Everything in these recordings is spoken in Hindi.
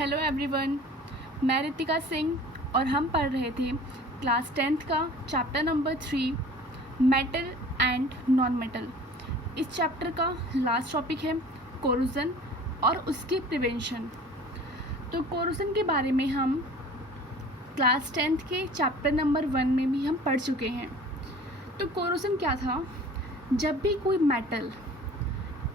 हेलो एवरीवन, मैं रितिका सिंह और हम पढ़ रहे थे क्लास 10th का chapter number 3 metal and non metal. इस चैप्टर का लास्ट टॉपिक है कोरोजन और उसके प्रिवेंशन। तो कोरोजन के बारे में हम क्लास 10th के चैप्टर नंबर 1 में भी हम पढ़ चुके हैं। तो कोरोजन क्या था? जब भी कोई मेटल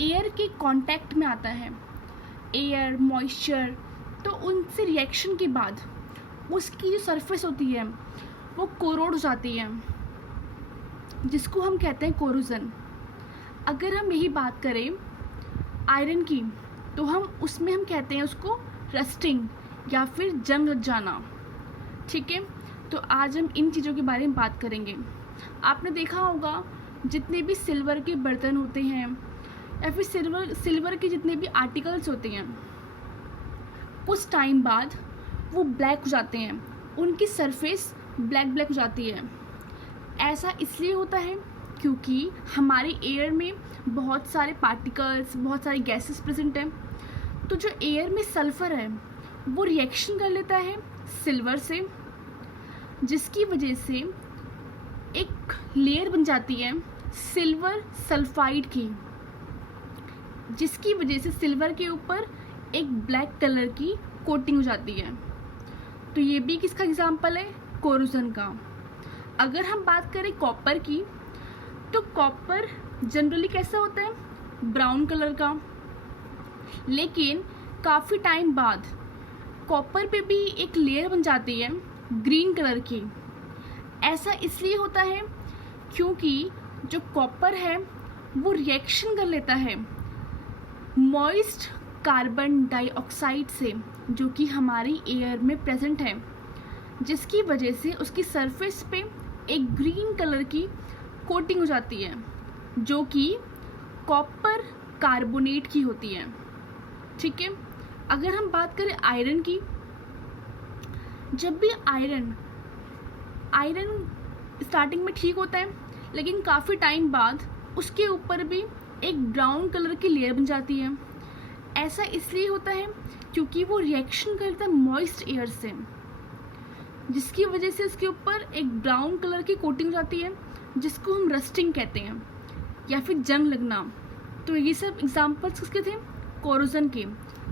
एयर के कांटेक्ट में आता है, एयर मॉइस्चर, तो उनसे रिएक्शन के बाद उसकी जो सरफेस होती है वो कोरोड हो जाती है, जिसको हम कहते हैं कोरोजन। अगर हम यही बात करें आयरन की, तो हम कहते हैं उसको रस्टिंग या फिर जंग लग जाना। ठीक है, तो आज हम इन चीज़ों के बारे में बात करेंगे। आपने देखा होगा जितने भी सिल्वर के बर्तन होते हैं या फिर सिल्वर के जितने भी आर्टिकल्स होते हैं, कुछ टाइम बाद वो ब्लैक हो जाते हैं, उनकी सरफेस ब्लैक हो जाती है। ऐसा इसलिए होता है क्योंकि हमारे एयर में बहुत सारे पार्टिकल्स, बहुत सारे गैसेस प्रेजेंट हैं। तो जो एयर में सल्फ़र है वो रिएक्शन कर लेता है सिल्वर से, जिसकी वजह से एक लेयर बन जाती है सिल्वर सल्फाइड की, जिसकी वजह से सिल्वर के ऊपर एक ब्लैक कलर की कोटिंग हो जाती है। तो ये भी किसका एग्जाम्पल है? कोरोजन का। अगर हम बात करें कॉपर की, तो कॉपर जनरली कैसा होता है? ब्राउन कलर का। लेकिन काफ़ी टाइम बाद कॉपर पे भी एक लेयर बन जाती है ग्रीन कलर की। ऐसा इसलिए होता है क्योंकि जो कॉपर है वो रिएक्शन कर लेता है मॉइस्ट कार्बन डाइऑक्साइड से, जो कि हमारी एयर में प्रेजेंट है, जिसकी वजह से उसकी सरफेस पे एक ग्रीन कलर की कोटिंग हो जाती है, जो कि कॉपर कार्बोनेट की होती है। ठीक है, अगर हम बात करें आयरन की, जब भी आयरन स्टार्टिंग में ठीक होता है, लेकिन काफ़ी टाइम बाद उसके ऊपर भी एक ब्राउन कलर की लेयर बन जाती है। ऐसा इसलिए होता है क्योंकि वो रिएक्शन करता है मॉइस्ट एयर से, जिसकी वजह से उसके ऊपर एक ब्राउन कलर की कोटिंग हो जाती है, जिसको हम रस्टिंग कहते हैं या फिर जंग लगना। तो ये सब एग्जांपल्स किसके थे? कोरोजन के।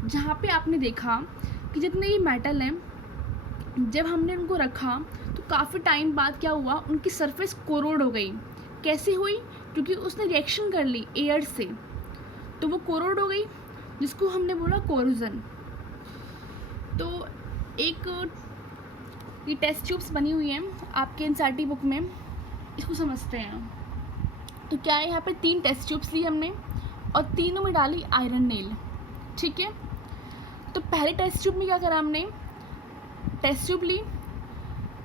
जहाँ पे आपने देखा कि जितने ये मेटल हैं, जब हमने उनको रखा तो काफ़ी टाइम बाद क्या हुआ, उनकी सरफेस कोरोड हो गई। कैसे हुई? क्योंकि उसने रिएक्शन कर ली एयर से, तो वो कोरोड हो गई, जिसको हमने बोला कोरोजन। तो एक ये टेस्ट ट्यूब्स बनी हुई हैं आपके एनसीईआरटी बुक में, इसको समझते हैं। तो क्या है, यहाँ पे 3 टेस्ट ट्यूब्स ली हमने और तीनों में डाली आयरन नेल। ठीक है, तो पहले टेस्ट ट्यूब में क्या करा हमने, टेस्ट ट्यूब ली,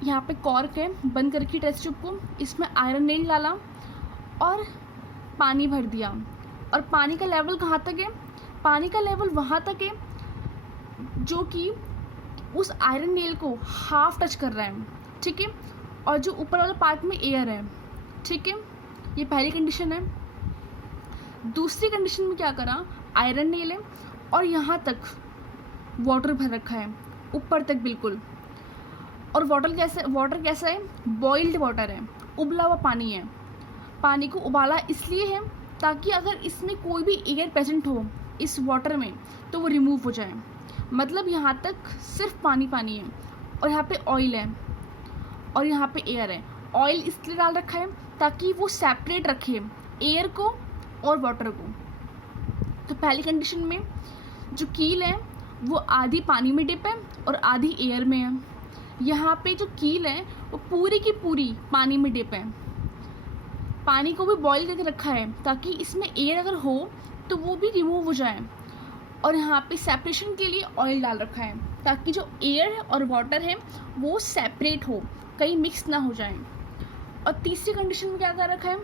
यहाँ पे कॉर्क है, बंद करके टेस्ट ट्यूब को, इसमें आयरन नेल डाला और पानी भर दिया। और पानी का लेवल कहाँ तक है? पानी का लेवल वहाँ तक है जो कि उस आयरन नेल को हाफ टच कर रहा है। ठीक है, और जो ऊपर वाला पार्ट में एयर है। ठीक है, ये पहली कंडीशन है। दूसरी कंडीशन में क्या करा, आयरन नेल है और यहाँ तक वाटर भर रखा है, ऊपर तक बिल्कुल। और वाटर कैसा है? बॉइल्ड वाटर है, उबला हुआ पानी है। पानी को उबाला इसलिए है ताकि अगर इसमें कोई भी एयर प्रेजेंट हो इस वाटर में तो वो रिमूव हो जाए। मतलब यहाँ तक सिर्फ पानी है और यहाँ पे ऑयल है और यहाँ पे एयर है। ऑयल इसलिए डाल रखा है ताकि वो सेपरेट रखे एयर को और वाटर को। तो पहली कंडीशन में जो कील है वो आधी पानी में डिप है और आधी एयर में है। यहाँ पे जो कील है वो पूरी की पूरी पानी में डिप है। पानी को भी बॉईल करके रखा है ताकि इसमें एयर अगर हो तो वो भी रिमूव हो जाए। और यहाँ पे सेपरेशन के लिए ऑयल डाल रखा है ताकि जो एयर और वाटर है वो सेपरेट हो, कहीं मिक्स ना हो जाए। और तीसरी कंडीशन में क्या कर रखा है,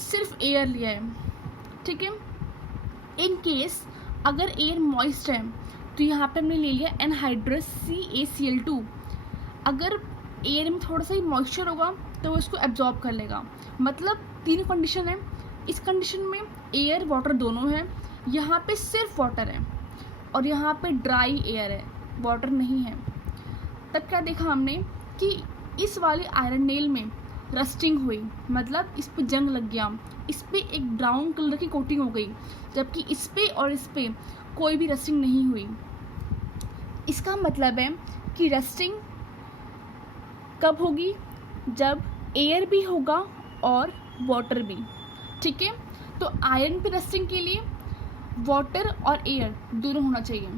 सिर्फ एयर लिया है। ठीक है, इन केस अगर एयर मॉइस्ट है तो यहाँ पे हमने ले लिया एनहाइड्रस CaCl2। अगर एयर में थोड़ा सा ही मॉइस्चर होगा तो वो इसको एब्जॉर्ब कर लेगा। मतलब 3 कंडीशन है। इस कंडीशन में एयर वाटर दोनों है, यहाँ पे सिर्फ वाटर है और यहाँ पे ड्राई एयर है, वाटर नहीं है। तब क्या देखा हमने कि इस वाले आयरन नेल में रस्टिंग हुई, मतलब इस पे जंग लग गया, इस पे एक ब्राउन कलर की कोटिंग हो गई, जबकि इस पे और इस पे कोई भी रस्टिंग नहीं हुई। इसका मतलब है कि रस्टिंग कब होगी? जब एयर भी होगा और वाटर भी। ठीक है, तो आयरन पे रस्टिंग के लिए वाटर और एयर दोनों होना चाहिए।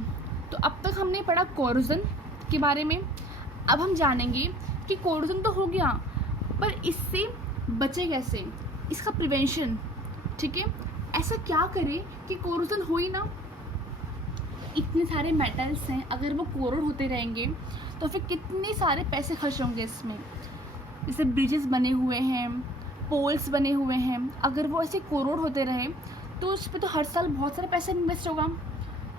तो अब तक हमने पढ़ा कोरोजन के बारे में। अब हम जानेंगे कि कोरोजन तो हो गया, पर इससे बचे कैसे, इसका प्रिवेंशन। ठीक है, ऐसा क्या करें कि कोरोजन हो ही ना। इतने सारे मेटल्स हैं, अगर वो कोरोड होते रहेंगे तो फिर कितने सारे पैसे खर्च होंगे इसमें। जैसे ब्रिजेस बने हुए हैं, पोल्स बने हुए हैं, अगर वो ऐसे कोरोड होते रहे तो उस पर तो हर साल बहुत सारा पैसा इन्वेस्ट होगा।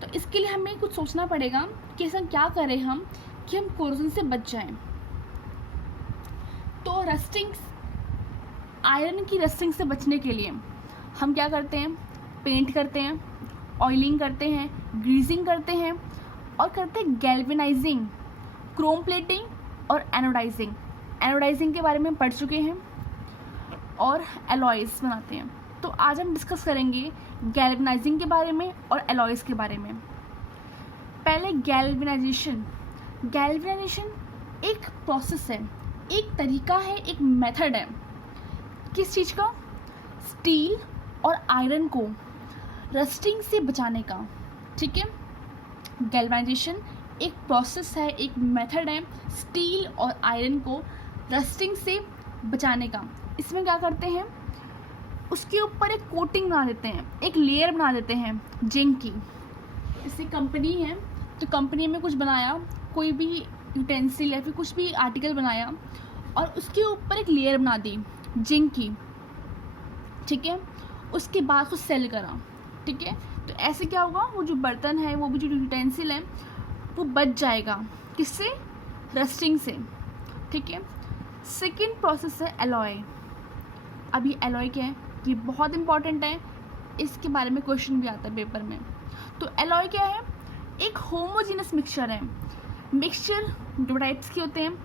तो इसके लिए हमें कुछ सोचना पड़ेगा कि ऐसा क्या करें हम कि हम कोरोजन से बच जाएं। तो रस्टिंग, आयरन की रस्टिंग से बचने के लिए हम क्या करते हैं? पेंट करते हैं, ऑयलिंग करते हैं, ग्रीजिंग करते हैं और करते हैं गैल्वेनाइजिंग, क्रोम प्लेटिंग और एनोडाइजिंग। एनोडाइजिंग के बारे में पढ़ चुके हैं, और एलॉयज़ बनाते हैं। तो आज हम डिस्कस करेंगे गैल्वेनाइजिंग के बारे में और एलॉयज़ के बारे में। पहले गैल्वेनाइजेशन। गैल्वेनाइजेशन एक प्रोसेस है, एक तरीका है, एक मेथड है। किस चीज़ का? स्टील और आयरन को रस्टिंग से बचाने का। ठीक है, गैल्वेनाइजेशन एक प्रोसेस है, एक मेथड है स्टील और आयरन को रस्टिंग से बचाने का। इसमें क्या करते हैं? उसके ऊपर एक कोटिंग बना देते हैं, एक लेयर बना देते हैं जिंक की। जैसे कंपनी है तो कंपनी में कुछ बनाया, कोई भी यूटेंसिल या फिर कुछ भी आर्टिकल बनाया और उसके ऊपर एक लेयर बना दी जिंक की। ठीक है, उसके बाद उसको सेल करा। ठीक है, तो ऐसे क्या होगा, वो जो बर्तन है, वो भी जो यूटेंसिल है, वो बच जाएगा। किससे? रस्टिंग से। ठीक है, सेकेंड प्रोसेस है एलॉय। अब ये एलॉय क्या है? ये बहुत इंपॉर्टेंट है, इसके बारे में क्वेश्चन भी आता है पेपर में। तो एलॉय क्या है? एक होमोजीनस मिक्सचर है। मिक्सचर दो टाइप्स के होते हैं,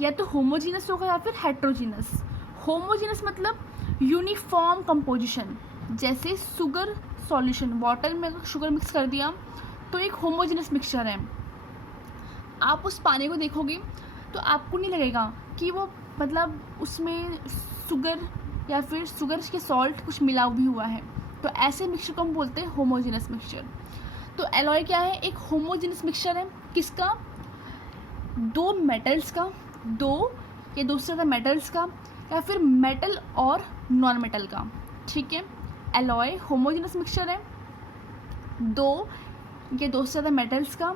या तो होमोजीनस होगा या फिर हेट्रोजीनस। होमोजीनस मतलब यूनिफॉर्म कंपोजिशन, जैसे शुगर सॉल्यूशन, वाटर में अगर शुगर मिक्स कर दिया तो एक होमोजीनस मिक्सचर है। आप उस पानी को देखोगे तो आपको नहीं लगेगा कि वो मतलब उसमें शुगर या फिर शुगर के सॉल्ट कुछ मिला भी हुआ है। तो ऐसे मिक्सचर को हम बोलते हैं होमोजीनस मिक्सचर। तो एलॉय क्या है? एक होमोजीनस मिक्सचर है। किसका? दो मेटल्स का, दो या दो से ज़्यादा मेटल्स का, या फिर मेटल और नॉन मेटल का। ठीक है, एलॉय होमोजीनस मिक्सचर है, दो या दो से ज़्यादा मेटल्स का,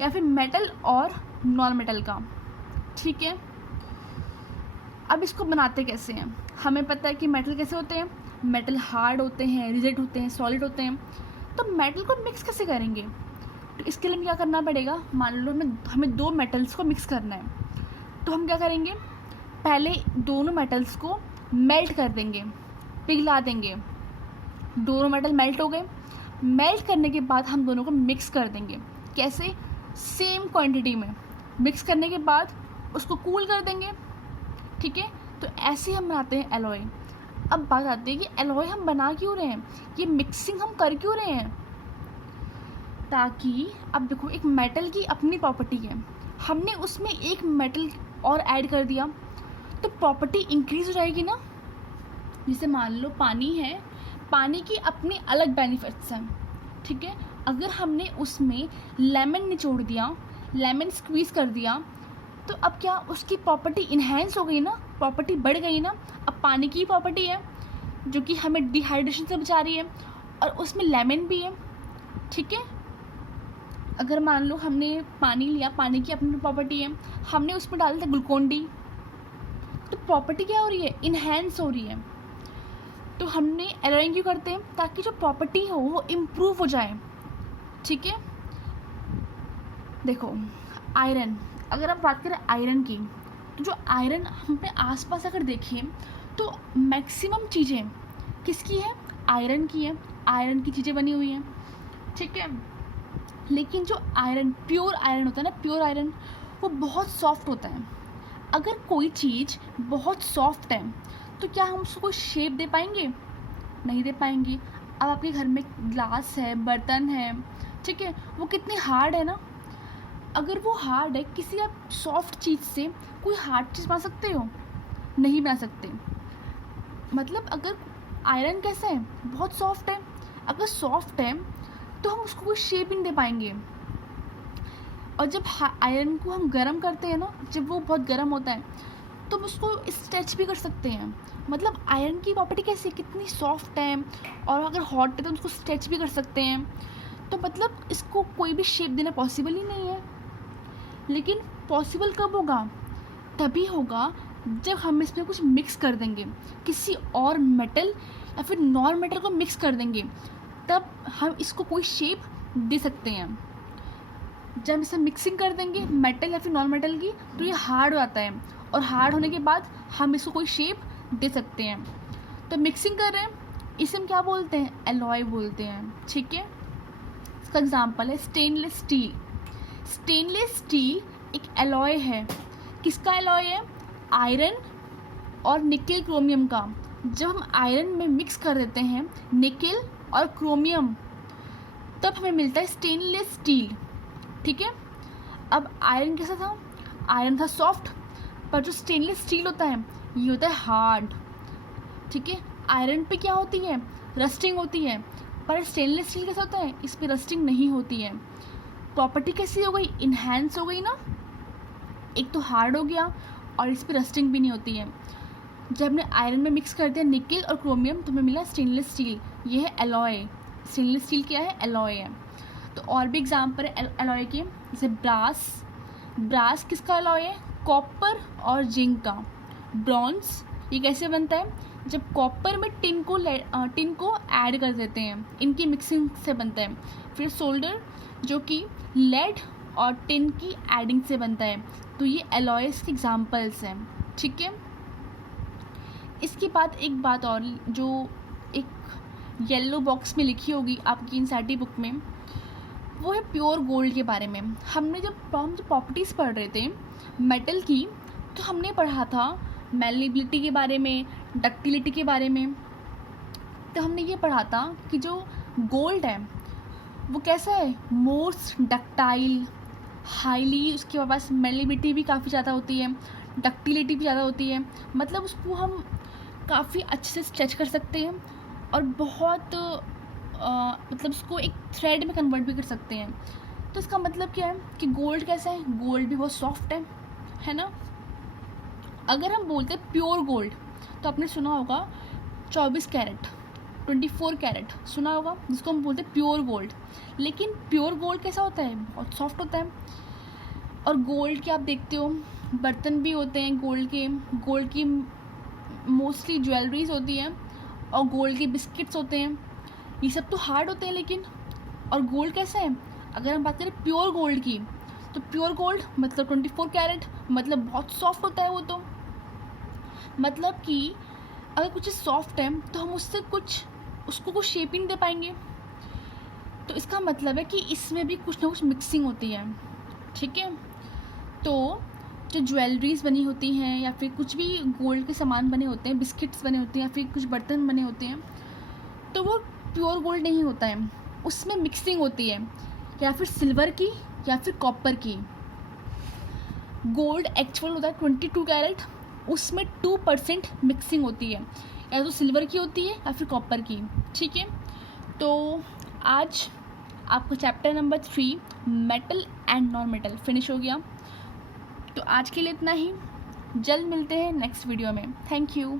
या फिर मेटल और नॉन मेटल का। ठीक है, अब इसको बनाते कैसे हैं? हमें पता है कि मेटल कैसे होते हैं, मेटल हार्ड होते हैं, रिजिड होते हैं, सॉलिड होते हैं। तो मेटल को मिक्स कैसे करेंगे? तो इसके लिए क्या करना पड़ेगा? मान लो हमें दो मेटल्स को मिक्स करना है, तो हम क्या करेंगे? पहले दोनों मेटल्स को मेल्ट कर देंगे, पिघला देंगे। दोनों मेटल मेल्ट हो गए। मेल्ट करने के बाद हम दोनों को मिक्स कर देंगे। कैसे? सेम क्वांटिटी में मिक्स करने के बाद उसको कूल कर देंगे। ठीक है, तो ऐसे हम बनाते हैं एलॉय। अब बात आती है कि एलॉय हम बना क्यों रहे हैं, ये मिक्सिंग हम कर क्यों रहे हैं? ताकि अब देखो, एक मेटल की अपनी प्रॉपर्टी है, हमने उसमें एक मेटल और ऐड कर दिया तो प्रॉपर्टी इंक्रीज हो जाएगी ना। जैसे मान लो पानी है, पानी की अपनी अलग बेनिफिट्स हैं। ठीक है, अगर हमने उसमें लेमन निचोड़ दिया, लेमन स्क्वीज़ कर दिया, तो अब क्या उसकी प्रॉपर्टी इन्हेंस हो गई ना, प्रॉपर्टी बढ़ गई ना। अब पानी की प्रॉपर्टी है जो कि हमें डिहाइड्रेशन से बचा रही है, और उसमें लेमन भी है। ठीक है, अगर मान लो हमने पानी लिया, पानी की अपनी प्रॉपर्टी है, हमने उसमें डाल दिया ग्लूकोन डी, तो प्रॉपर्टी क्या हो रही है? इन्हेंस हो रही है। तो हमने एलॉइंग क्यों करते हैं? ताकि जो प्रॉपर्टी हो वो इम्प्रूव हो जाए। ठीक है, देखो आयरन, अगर आप बात करें आयरन की, तो जो आयरन हम अपने आसपास अगर देखें तो मैक्सिमम चीज़ें किसकी है? आयरन की है, आयरन की चीज़ें बनी हुई हैं। ठीक है, लेकिन जो आयरन, प्योर आयरन होता है ना, प्योर आयरन, वो बहुत सॉफ्ट होता है। अगर कोई चीज़ बहुत सॉफ्ट है तो क्या हम उसको कोई शेप दे पाएंगे? नहीं दे पाएंगे। अब आपके घर में ग्लास है, बर्तन है, ठीक है, वो कितनी हार्ड है ना। अगर वो हार्ड है, किसी आप सॉफ्ट चीज़ से कोई हार्ड चीज़ बना सकते हो? नहीं बना सकते। मतलब अगर आयरन कैसा है, बहुत सॉफ्ट है, अगर सॉफ्ट है तो हम उसको कोई शेप ही नहीं दे पाएंगे। और जब आयरन को हम गर्म करते हैं ना, जब वो बहुत गर्म होता है तो हम उसको स्ट्रेच भी कर सकते हैं। मतलब आयरन की प्रॉपर्टी कैसी है, कितनी सॉफ्ट है, और अगर हॉट है तो उसको स्ट्रेच भी कर सकते हैं। तो मतलब इसको कोई भी शेप देना पॉसिबल ही नहीं है। लेकिन पॉसिबल कब होगा? तभी होगा जब हम इसमें कुछ मिक्स कर देंगे, किसी और मेटल या फिर नॉन मेटल को मिक्स कर देंगे, तब हम इसको कोई शेप दे सकते हैं। जब इसे मिक्सिंग कर देंगे मेटल या फिर नॉन मेटल की, तो ये हार्ड हो जाता है, और हार्ड होने के बाद हम इसको कोई शेप दे सकते हैं। तो मिक्सिंग कर रहे हैं, इसे हम क्या बोलते हैं? एलॉय बोलते हैं, ठीक है। इसका एग्जांपल है स्टेनलेस स्टील। स्टेनलेस स्टील एक एलॉय है। किसका एलॉय है? आयरन और निकेल क्रोमियम का। जब हम आयरन में मिक्स कर देते हैं निकेल और क्रोमियम, तब हमें मिलता है स्टेनलेस स्टील, ठीक है। अब आयरन कैसा था? आयरन था सॉफ्ट, पर जो स्टेनलेस स्टील होता है ये होता है हार्ड, ठीक है। आयरन पे क्या होती है? रस्टिंग होती है, पर स्टेनलेस स्टील कैसा होता है? इस पर रस्टिंग नहीं होती है। प्रॉपर्टी कैसी हो गई? इन्हेंस हो गई ना। एक तो हार्ड हो गया और इस पर रस्टिंग भी नहीं होती है। जब हमने आयरन में मिक्स कर दिया निकेल और क्रोमियम तो हमें मिला स्टेनलेस स्टील। ये है एलॉय। स्टेनलेस स्टील क्या है? एलॉय है। तो और भी एग्जाम्पल है एलॉय के, जैसे ब्रास। ब्रास किसका एलॉय है? कॉपर और जिंक का। ब्रॉन्ज ये कैसे बनता है? जब कॉपर में टिन को ऐड कर देते हैं, इनकी मिक्सिंग से बनता है। फिर सोल्डर जो कि लेड और टिन की एडिंग से बनता है। तो ये एलॉयस के एग्जाम्पल्स हैं, ठीक है। इसके बाद एक बात और जो एक येलो बॉक्स में लिखी होगी आपकी एनसीईआरटी बुक में, वो है प्योर गोल्ड के बारे में। हम जब प्रॉपर्टीज़ पढ़ रहे थे मेटल की, तो हमने पढ़ा था मेल्लेबिलिटी के बारे में, डक्टिलिटी के बारे में। तो हमने ये पढ़ा था कि जो गोल्ड है वो कैसा है? मोस्ट डक्टाइल, हाईली, उसके पास मेल्लेबिलिटी भी काफ़ी ज़्यादा होती है, डक्टिलिटी भी ज़्यादा होती है। मतलब उसको हम काफ़ी अच्छे से स्ट्रेच कर सकते हैं और बहुत मतलब उसको एक थ्रेड में कन्वर्ट भी कर सकते हैं। तो इसका मतलब क्या है कि गोल्ड कैसा है? गोल्ड भी बहुत सॉफ्ट है ना। अगर हम बोलते हैं प्योर गोल्ड, तो आपने सुना होगा 24 कैरेट, 24 कैरेट सुना होगा, जिसको हम बोलते हैं प्योर गोल्ड। लेकिन प्योर गोल्ड कैसा होता है? बहुत सॉफ्ट होता है। और गोल्ड के आप देखते हो बर्तन भी होते हैं गोल्ड की मोस्टली ज्वेलरीज होती हैं, और गोल्ड के बिस्किट्स होते हैं। ये सब तो हार्ड होते हैं लेकिन, और गोल्ड कैसा है? अगर हम बात करें प्योर गोल्ड की, तो प्योर गोल्ड मतलब 24 कैरेट, मतलब बहुत सॉफ्ट होता है वो। तो मतलब कि अगर कुछ सॉफ्ट है तो हम उसको कुछ शेप ही नहीं दे पाएंगे। तो इसका मतलब है कि इसमें भी कुछ ना कुछ मिक्सिंग होती है, ठीक है। तो जो ज्वेलरीज बनी होती हैं या फिर कुछ भी गोल्ड के सामान बने होते हैं, बिस्किट्स बने होते हैं या फिर कुछ बर्तन बने होते हैं, तो वो प्योर गोल्ड नहीं होता है, उसमें मिक्सिंग होती है, या फिर सिल्वर की या फिर कॉपर की। गोल्ड एक्चुअल होता है 22 कैरेट, उसमें 2% मिक्सिंग होती है, या तो सिल्वर की होती है या फिर कॉपर की, ठीक है। तो आज आपका chapter number 3 metal and non metal finish हो गया। तो आज के लिए इतना ही, जल्द मिलते हैं नेक्स्ट वीडियो में। Thank you.